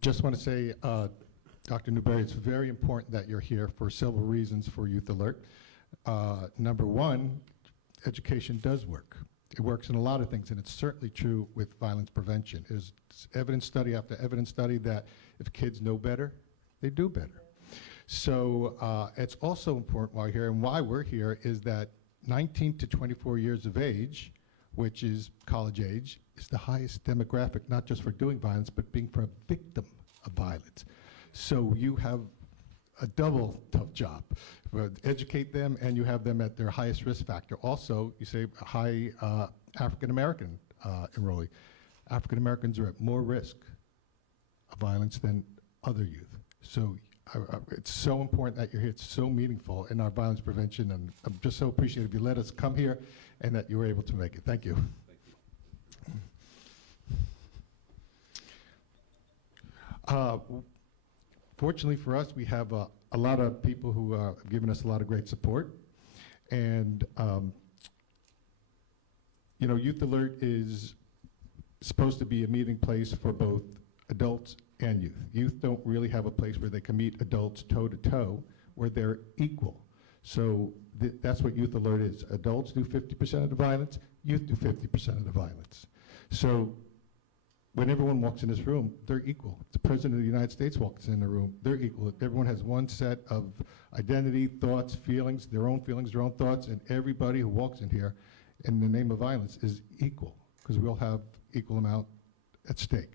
Just want to say, Dr. Newberry, it's very important that you're here for several reasons for Youth Alert. Number one, education does work. It works in a lot of things, and it's certainly true with violence prevention. There's evidence study after evidence study that if kids know better, they do better. So it's also important while you're here, and why we're here is that 19 to 24 years of age, which is college age, is the highest demographic, not just for doing violence, but being for a victim of violence. So you have a double tough job. Educate them, and you have them at their highest risk factor. Also, you say high African-American enrollee. African-Americans are at more risk of violence than other youth. So it's so important that you're here. It's so meaningful in our violence prevention, and I'm just so appreciative you let us come here and that you were able to make it. Thank you. Fortunately for us, we have a lot of people who have given us a lot of great support. And, you know, Youth Alert is supposed to be a meeting place for both adults and youth. Youth don't really have a place where they can meet adults toe-to-toe, where they're equal. So that's what Youth Alert is. Adults do 50% of the violence, youth do 50% of the violence. So when everyone walks in this room, they're equal. If the President of the United States walks in the room, they're equal. Everyone has one set of identity, thoughts, feelings, their own thoughts, and everybody who walks in here in the name of violence is equal, because we all have equal amount at stake.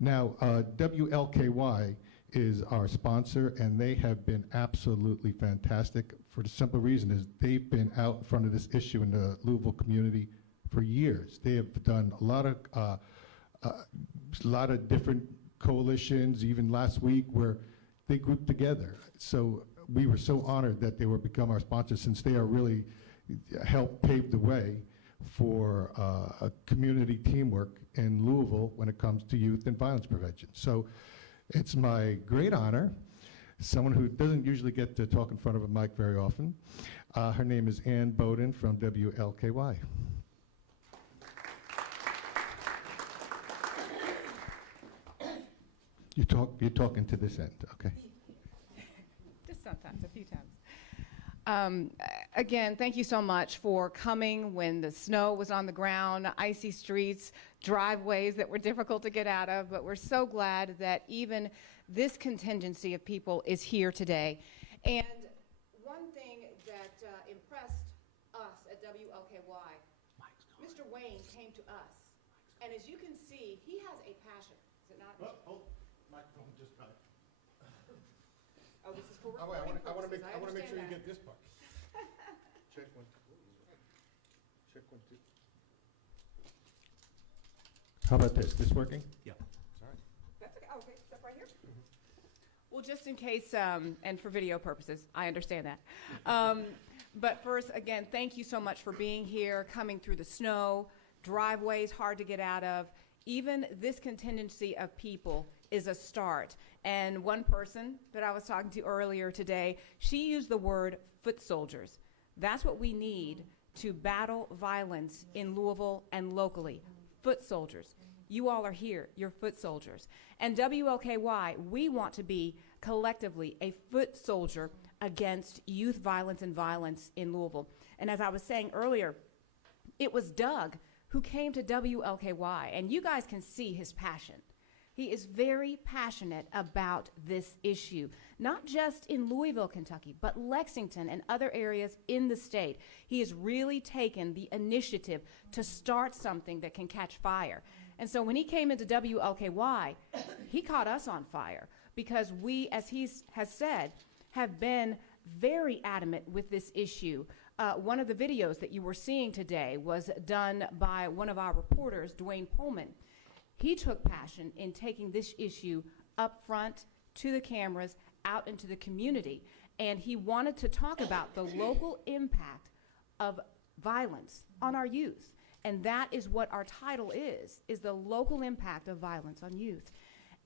Now, WLKY is our sponsor, and they have been absolutely fantastic for the simple reason is they've been out in front of this issue in the Louisville community for years. They have done a lot of different coalitions, even last week, where they grouped together. So we were so honored that they were become our sponsors, since they are really helped pave the way for a community teamwork in Louisville when it comes to youth and violence prevention. So it's my great honor, someone who doesn't usually get to talk in front of a mic very often. Her name is Bowdan from WLKY. You're talking to this end, okay? Just sometimes, a few times. Again, thank you so much for coming when the snow was on the ground, icy streets, driveways that were difficult to get out of, but we're so glad that even this contingency of people is here today. And one thing that impressed us at WLKY, Mr. Wayne came to us, and as you can see, he has a passion. Is it not? Oh, microphone just got it. Oh, this is for I want to make sure you that. get this part. Check 1, 2. Check 1, 2. How about this? This working? Yeah. Sorry. That's okay. Oh, okay. Step right here. Well, just in case, and for video purposes, I understand that. But first, again, thank you so much for being here, coming through the snow, driveways hard to get out of. Even this contingency of people is a start. And one person that I was talking to earlier today, she used the word foot soldiers. That's what we need to battle violence in Louisville and locally. Foot soldiers. You all are here. You're foot soldiers. And WLKY, we want to be collectively a foot soldier against youth violence and violence in Louisville. And as I was saying earlier, it was Doug who came to WLKY, and you guys can see his passion. He is very passionate about this issue, not just in Louisville, Kentucky, but Lexington and other areas in the state. He has really taken the initiative to start something that can catch fire. And so when he came into WLKY, he caught us on fire because we, as he has said, have been very adamant with this issue. One of the videos that you were seeing today was done by one of our reporters, Dwayne Pullman. He took passion in taking this issue up front to the cameras, out into the community, and he wanted to talk about the local impact of violence on our youth. And that is what our title is the local impact of violence on youth.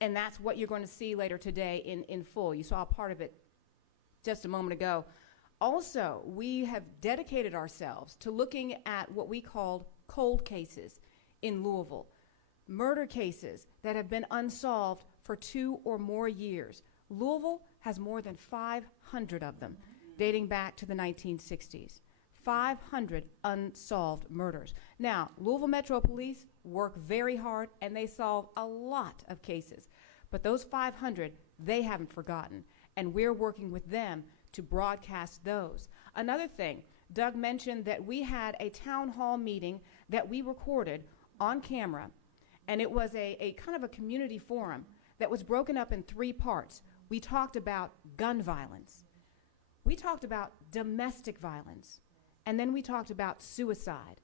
And that's what you're going to see later today in full. You saw a part of it just a moment ago. Also, we have dedicated ourselves to looking at what we called cold cases in Louisville, murder cases that have been unsolved for 2 or more years. Louisville has more than 500 of them, dating back to the 1960s. 500 unsolved murders. Now, Louisville Metro Police work very hard, and they solve a lot of cases. But those 500, they haven't forgotten, and we're working with them to broadcast those. Another thing, Doug mentioned that we had a town hall meeting that we recorded on camera, and it was a kind of a community forum that was broken up in 3 parts. We talked about gun violence. We talked about domestic violence. And then we talked about suicide.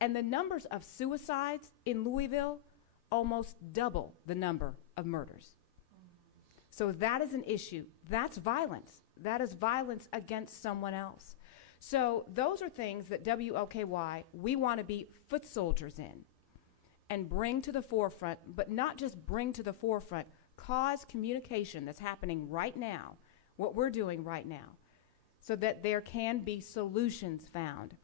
And the numbers of suicides in Louisville almost double the number of murders. So that is an issue. That's violence. That is violence against someone else. So those are things that WLKY, we want to be foot soldiers in and bring to the forefront, but not just bring to the forefront, cause communication that's happening right now, what we're doing right now, so that there can be solutions found.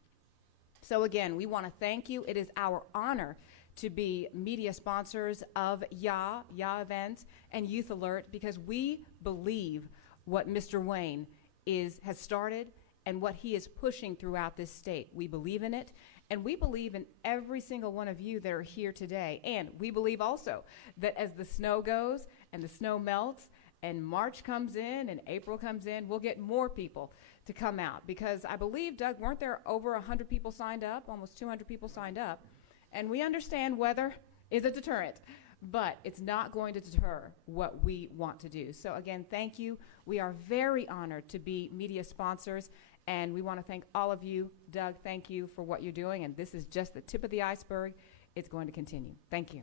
So again, we want to thank you. It is our honor to be media sponsors of YA Events and Youth Alert, because we believe what Mr. Wayne has started and what he is pushing throughout this state. We believe in it, and we believe in every single one of you that are here today. And we believe also that as the snow goes and the snow melts and March comes in and April comes in, we'll get more people to come out, because I believe, Doug, weren't there over 100 people signed up, almost 200 people signed up? And we understand weather is a deterrent, but it's not going to deter what we want to do. So again, thank you. We are very honored to be media sponsors, and we want to thank all of you. Doug, thank you for what you're doing, and this is just the tip of the iceberg. It's going to continue. Thank you.